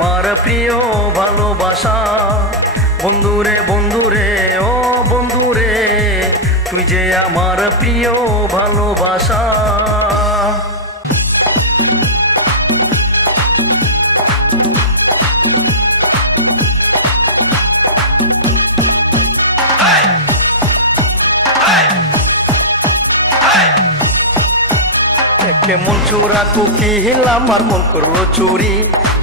আমার প্রিয় ভালোবাসা, বন্ধুরে বন্ধুরে, ও বন্ধুরে, তুই যে আমার প্রিয় ভালোবাসা। কেমন চোরা কুকি হিলাম, আর মন করল চুরি।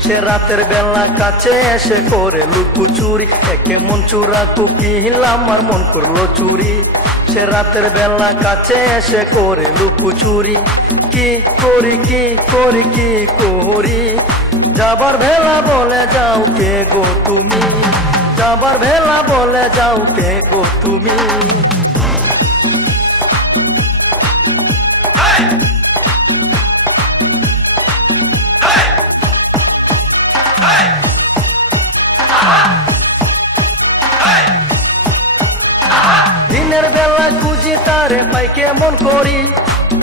সে রাতের বেলা কাছে এসে করে লুকু চুরি। কেমন চোরা কুকি হিলাম আর মন করল চুরি। সে রাতের বেলা কাছে এসে করে লুকু চুরি। কি করি কি করি কি করি? যাবার ভেলা বলে যাও কে গো তুমি? যাবার ভেলা বলে যাও কে গো তুমি? দিনের বেলা খুঁজি তারে পাই কেমন করি?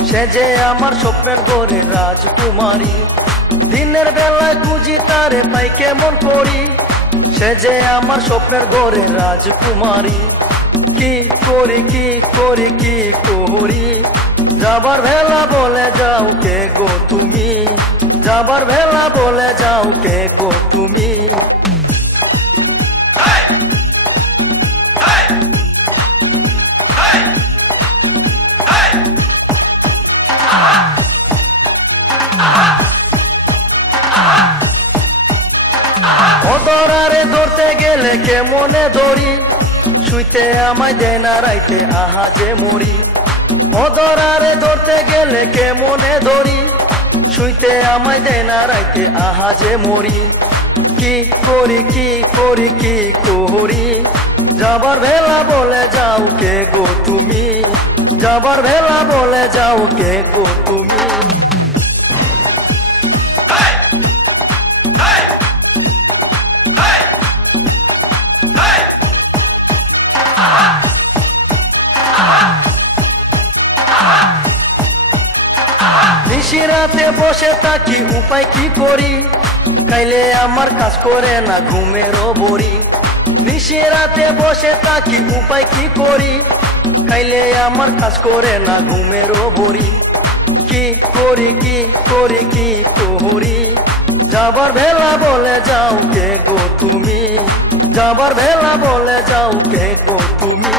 সে যে আমার স্বপ্নের গড়ে রাজকুমারী। দিনের বেলা খুঁজি তারে পাই কেমন করি? সে যে আমার স্বপ্নের গড়ে রাজকুমারী। কি করি কি করি কি করি? যাবার ভেলা বলে যাও কে গো তুমি? যাবার ভেলা বলে যাও কে গো তুমি? অদরারে ধরতে গেলে কেমনে ধরি? শুইতে আমায় দেয় না রাইতে, আহা যে মরি। অদরারে ধরতে গেলে কেমনে ধরি? শুইতে আমায় দেয় না রাইতে, আহা যে মরি। কি করি কি করি কি করি? যাবার ভেলা বলে যাও কে গো তুমি? যাবার ভেলা বলে যাও কে গো তুমি? নিশিরাতে বসে থাকি, উপায় কি করি? কাইলে আমার কাজ করে না ঘুমেরও বড়ি নিশিরাতে বসে থাকি, উপায় কি করি? কাইলে আমার কাজ করে না ঘুমেরও বড়ি কি করি কি করি কি করি? যাবার ভেলা বলে যাও কে গো তুমি? যাবার ভেলা বলে যাও কে গো তুমি?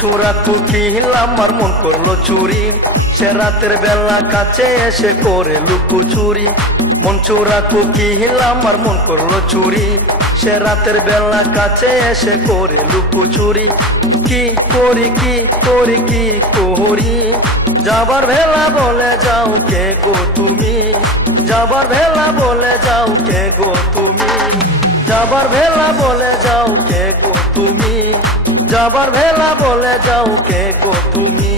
চোরা কুকি হিলাম মন করল চুরি। সে রাতের বেলা কাছে এসে করে লুকু চুরি। মন চোরা কুকি আর মন করল চুরি। সে রাতের বেলা কাছে এসে করে লুকু চুরি। কি করি কি করি কি করি? যাবার ভেলা বলে যাও কে গো তুমি। যাবার ভেলা বলে যাও কে গো তুমি। যাবার ভেলা বলে যাও কে গো যাবার ভেলা বলে যাও কে গো তুমি?